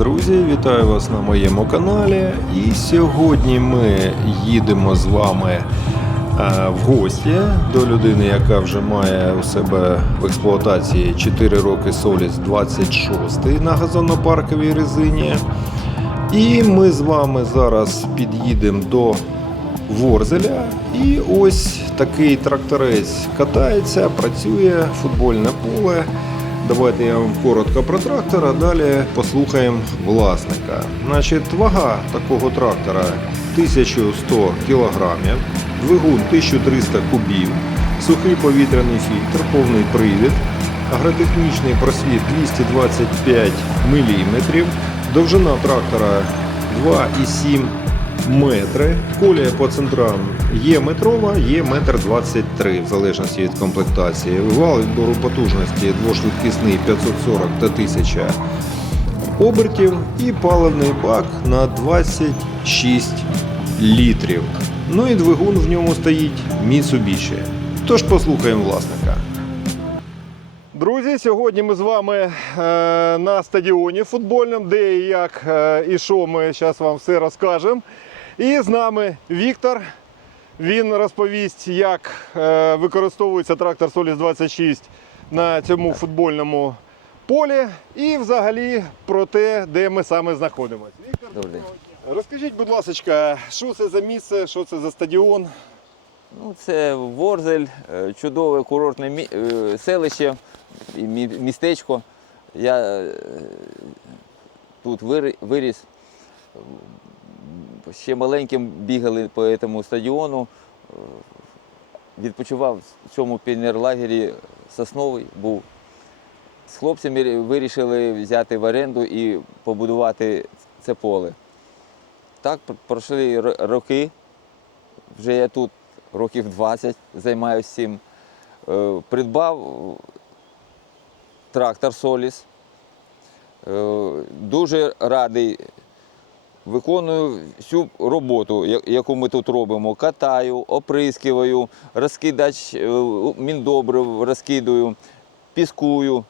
Друзі, вітаю вас на моєму каналі. І сьогодні ми їдемо з вами е, в гості до людини, яка вже має у себе в експлуатації 4 роки Соліс 26 на газонопарковій резині. І ми з вами зараз під'їдемо до Ворзеля. І ось такий тракторець катається, працює, футбольне поле. Давайте я вам коротко про трактор, а далі послухаємо власника. Значить, вага такого трактора 1100 кг, двигун 1300 кубів, сухий повітряний фільтр, повний привід, агротехнічний просвіт 225 мм, довжина трактора 2,7 метри. Колія по центрам є метрова, є метр 23 в залежності від комплектації. Вал відбору потужності двошвидкісний 540 та 1000 обертів і паливний бак на 26 літрів. Ну і двигун в ньому стоїть Mitsubishi. Тож послухаємо власника. Друзі, сьогодні ми з вами е, на стадіоні футбольному, де і як е, і що ми зараз вам все розкажемо. І з нами Віктор. Він розповість, як е, використовується трактор Соліс 26 на цьому футбольному полі і взагалі про те, де ми саме знаходимося. Віктор, розкажіть, будь ласка, що це за місце, що це за стадіон? Ну, це Ворзель, е, чудове курортне мі- е, селище, і містечко. Я тут виріс. Ще маленьким бігали по цьому стадіону. Е, Відпочивав в цьому піонерлагері Сосновий був. З хлопцями вирішили взяти в оренду і побудувати це поле. Так пройшли роки. Вже я тут років 20 займаюся цим. Е, Придбав трактор Соліс. Е, Дуже радий. Виконую всю роботу, яку ми тут робимо. Катаю, оприскиваю, розкидач е, міндобрив розкидую, піскую,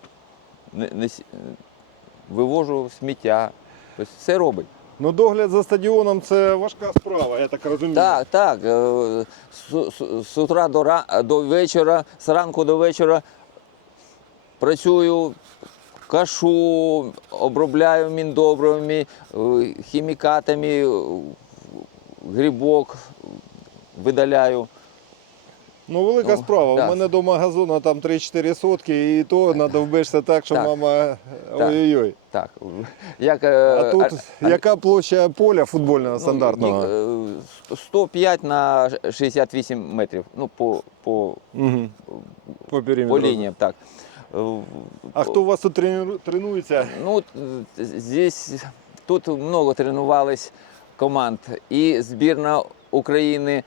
вивожу сміття. Тобто все робить. Ну, догляд за стадіоном це важка справа, я так розумію. Так, так. е, З, з, з утра до, до вечора, з ранку до вечора працюю, кашу, обробляю міндобривами, е, хімікатами, е, грибок видаляю. Ну, велика Ну, справа. У мене до магазину там 3-4 сотки, і то надовбешся так, що Так. мама ой-ой-ой. Так, як, е, А тут а- яка площа поля футбольного ну, стандартного? е, 105 на 68 метрів. Ну, по, по, Угу. По по лініям, так. Е, А хто у вас тут трену- тренується? Ну, здесь, тут много тренувались команд. І збірна України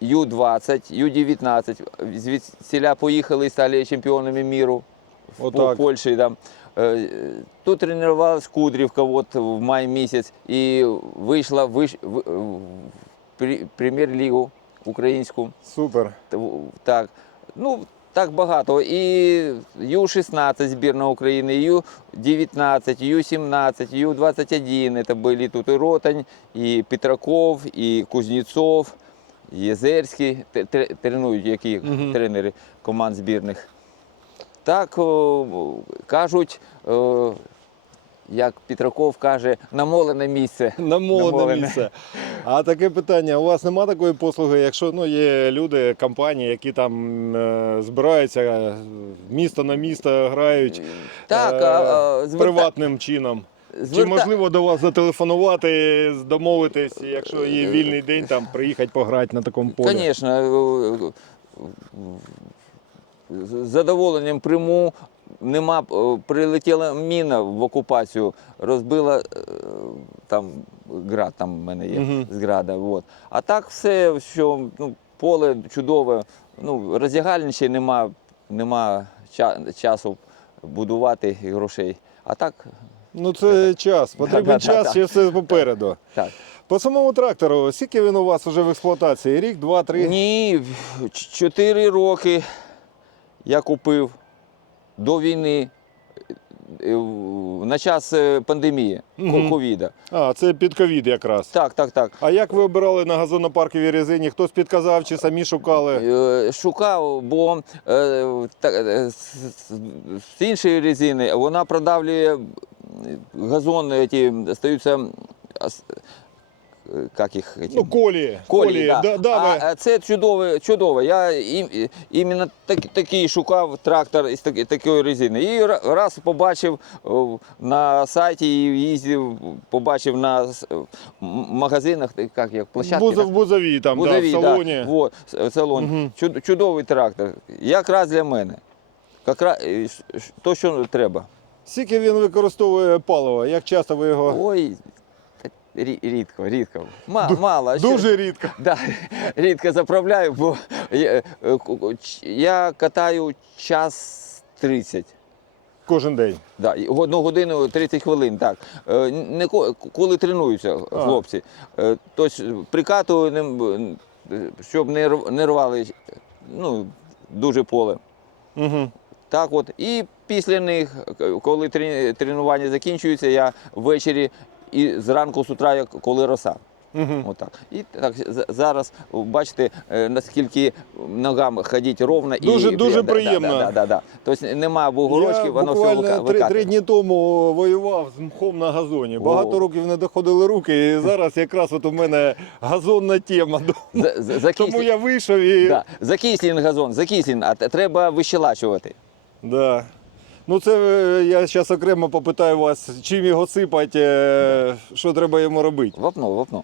Ю-20, Ю-19. Звідсіля поїхали і стали чемпіонами міру в Отак. По- Польщі. Да. Е, Тут тренувалась Кудрівка от, в май місяць і вийшла виш... в в пр- прем'єр-лігу українську. Супер. Т- Так, ну так багато. І Ю-16 збірна України, Ю-19, Ю-17, Ю-21. Це були тут і Ротань, і Петраков, і Кузнєцов, і Єзерський. Тренують які угу. тренери команд збірних. Так кажуть, як Петраков каже, намолене місце. Намолене Намолене. місце. А таке питання: у вас нема такої послуги, якщо ну, є люди, компанії, які там е, збираються е, місто на місто грають Так, е, а, а, зверта- приватним чином. Чи можливо до вас зателефонувати, домовитись, якщо є вільний день, там приїхати пограти на такому полі? Звісно, е, з задоволенням приму. Нема е, прилетіла міна в окупацію, розбила е, там град, там в мене є Мгм. зграда. От. А так все, що ну, поле чудове, ну, роздягальні нема, нема ча- часу будувати і грошей. А так, Ну це час. Потрібен час, ще все попереду. так. По самому трактору, скільки він у вас вже в експлуатації? Рік, два, три? Ні, чотири роки я купив до війни. е, на час е, пандемії ковіда. А, це під ковід якраз. Так, так, так. А як ви обирали на газонопарковій резині? Хтось підказав чи самі шукали? Е, Шукав, бо е, е, з, іншої резини вона продавлює газон, ті, стаються, як їх, ті, Ну, колі. колії. да. да, да, а, а це чудове, чудово. Я і- іменно так, такий шукав трактор із таки- такої резини. І раз побачив на сайті, і їздив, побачив на магазинах, як, як площадки. Бузов, в бузові там, Бузові, да, в салоні. Да, вот, салон. Мгм. Чуд- Чудовий трактор. Якраз для мене. Якраз, е, то, що треба. Скільки він використовує паливо? Як часто ви його? Ой, рідко, рідко. Ма- мало. Дуже рідко. Да, рідко заправляю, бо я, е, я катаю час 30. Кожен день. Да, одну годину 30 хвилин. Так. Е, Не ко- коли тренуються хлопці. Е, Тобто прикатую, е, щоб не рвали ну, дуже поле. Угу. Так от. І після них, коли тренування закінчується, я ввечері і зранку з утра, як коли роса. Угу. Отак. І так зараз бачите, е, наскільки ногам ходити ровно Дуже- і дуже да, приємно. Да, да, да, да. Тобто немає бугорочки, Я воно все буквально вика- три, три дні тому воював з мхом на газоні. Багато О. років не доходили руки, і зараз якраз от у мене газонна тема. За- за- закислі- Тому я вийшов і. да. Закислін газон, закислін, а треба вищелачувати. Да. Ну це е, я зараз окремо попитаю вас, чим його сипати, е, що треба йому робити. Вапно, вапно.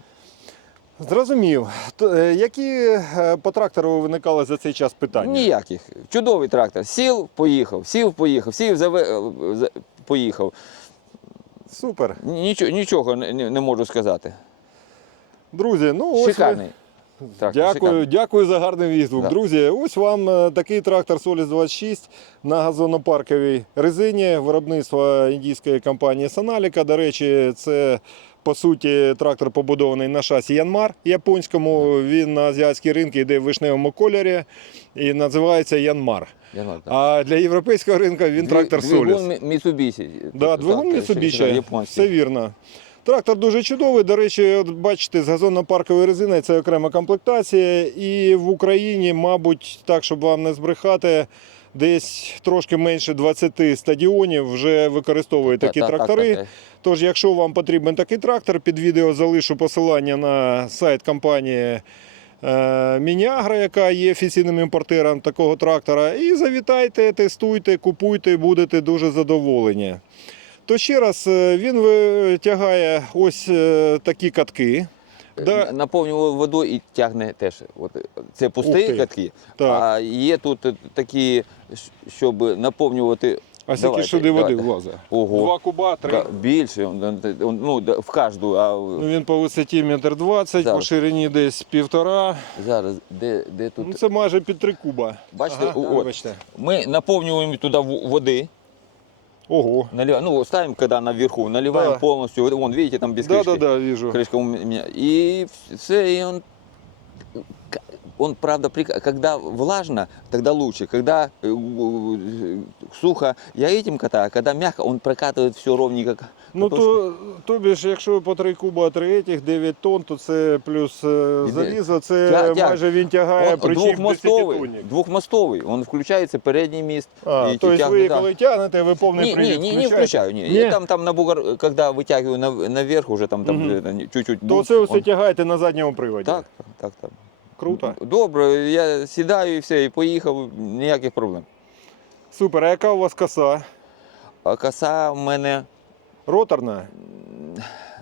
Зрозумів. Е, які по трактору виникали за цей час питання? Ніяких. Чудовий трактор. Сів, поїхав, сів, поїхав, сів, заве... поїхав. Супер. Нічого, нічого не, можу сказати. Друзі, ну ось ви- Шикарний. Трактор, Дякую, шикарний. дякую за гарний відгук. Да. Друзі, ось вам е, такий трактор Solis 26 на газонопарковій резині виробництва індійської компанії Саналіка. До речі, це по суті трактор побудований на шасі Янмар японському. Він на азіатські ринки йде в вишневому кольорі і називається Янмар. А для європейського ринку він трактор Двигун Solis. Мі- Mitsubishi. Да, двигун Японський. все вірно. Трактор дуже чудовий. До речі, от бачите, з газонно-парковою резиною це окрема комплектація. І в Україні, мабуть, так, щоб вам не збрехати, десь трошки менше 20 стадіонів вже використовують такі так, трактори. так, Тож, якщо вам потрібен такий трактор, під відео залишу посилання на сайт компанії е, Мінягра, яка є офіційним імпортером такого трактора. І завітайте, тестуйте, купуйте, будете дуже задоволені. То ще раз, е, він витягає ось е, такі катки. Да. Н- Наповнював воду і тягне теж. От, це пусті катки, Так. а є тут е, такі, щоб наповнювати. А скільки сюди води влазить? Ого. Два куба, три. Ка- Більше, он- он- ну, в кожну, а Ну, він по висоті метр двадцять, по ширині десь півтора. зараз, де, де тут? Ну, це майже під три куба. Бачите, Ага, от. вибачте. Ми наповнюємо туди води, Ого. наливаем, ну, ставим, когда наверху, наливаем Да. полностью, вот, вон, видите, там без Да, крышки. да, да, вижу. крышка у меня. И все, и он, он, правда, прик- когда влажно, тогда лучше. Когда э, э, сухо, я этим катаю, а когда мягко, он прокатывает все ровненько. к Ну катушке. то, тобі ж, якщо по 3 куба, 3 етіх, 9 тонн, то це плюс е, Іде. залізо, це Тя- тя- майже він тягає Он причіп двухмостовый, 10 двухмостовый, он включается передний міст. А, і тобто тягне, ви да. коли тягнете, ви повний Не, привід не, не, не включаєте? включаю. Не. Ні? Я там, там на бугор, когда вытягиваю нав- наверх, уже там, там Мгм. э, чуть-чуть. То бур, це все он- тягаєте на задньому приводі? Так, так, так. Круто. Добре, я сідаю і все, і поїхав, ніяких проблем. Супер, а яка у вас коса? А коса в мене Роторна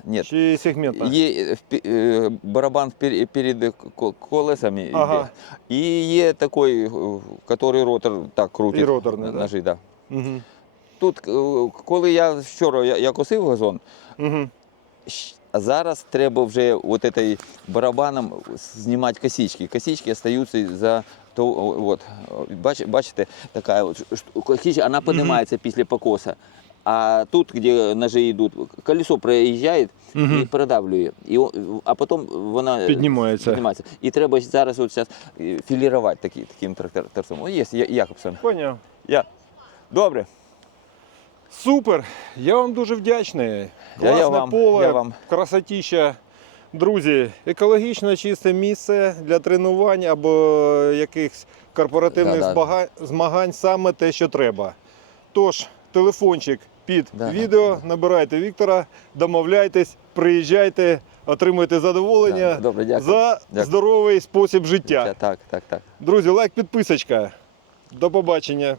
ні. чи сегментна? Є е, е, барабан перед колесами, Ага. і є такий, е, який ротор так крутить. І роторний, да? ножи, да. Угу. Тут, е, коли я вчора я, я косив газон, Угу. А зараз треба вже от этой барабаном знімати косички. Косички остаються за то, от, бач, бачите, така от косичка, вона піднімається після покоса. А тут, де ножи йдуть, колесо проїжджає Мгм. і продавлює. І, а потім вона Піднімається. піднімається. І треба зараз от зараз філірувати такі, таким трактор- трактором. О, є, Я- Якобсон. Поняв. Я. Добре. Супер! Я вам дуже вдячний. Класне я вам- поле, я вам. красотіща. Друзі, екологічно чисте місце для тренувань або якихось корпоративних Да-да. змагань саме те, що треба. Тож, телефончик під Да-да. відео, набирайте Віктора, домовляйтесь, приїжджайте, отримуйте задоволення Да, добре, дякую. за Дякую. здоровий спосіб життя. Так, так, так. Друзі, лайк, підписочка. До побачення.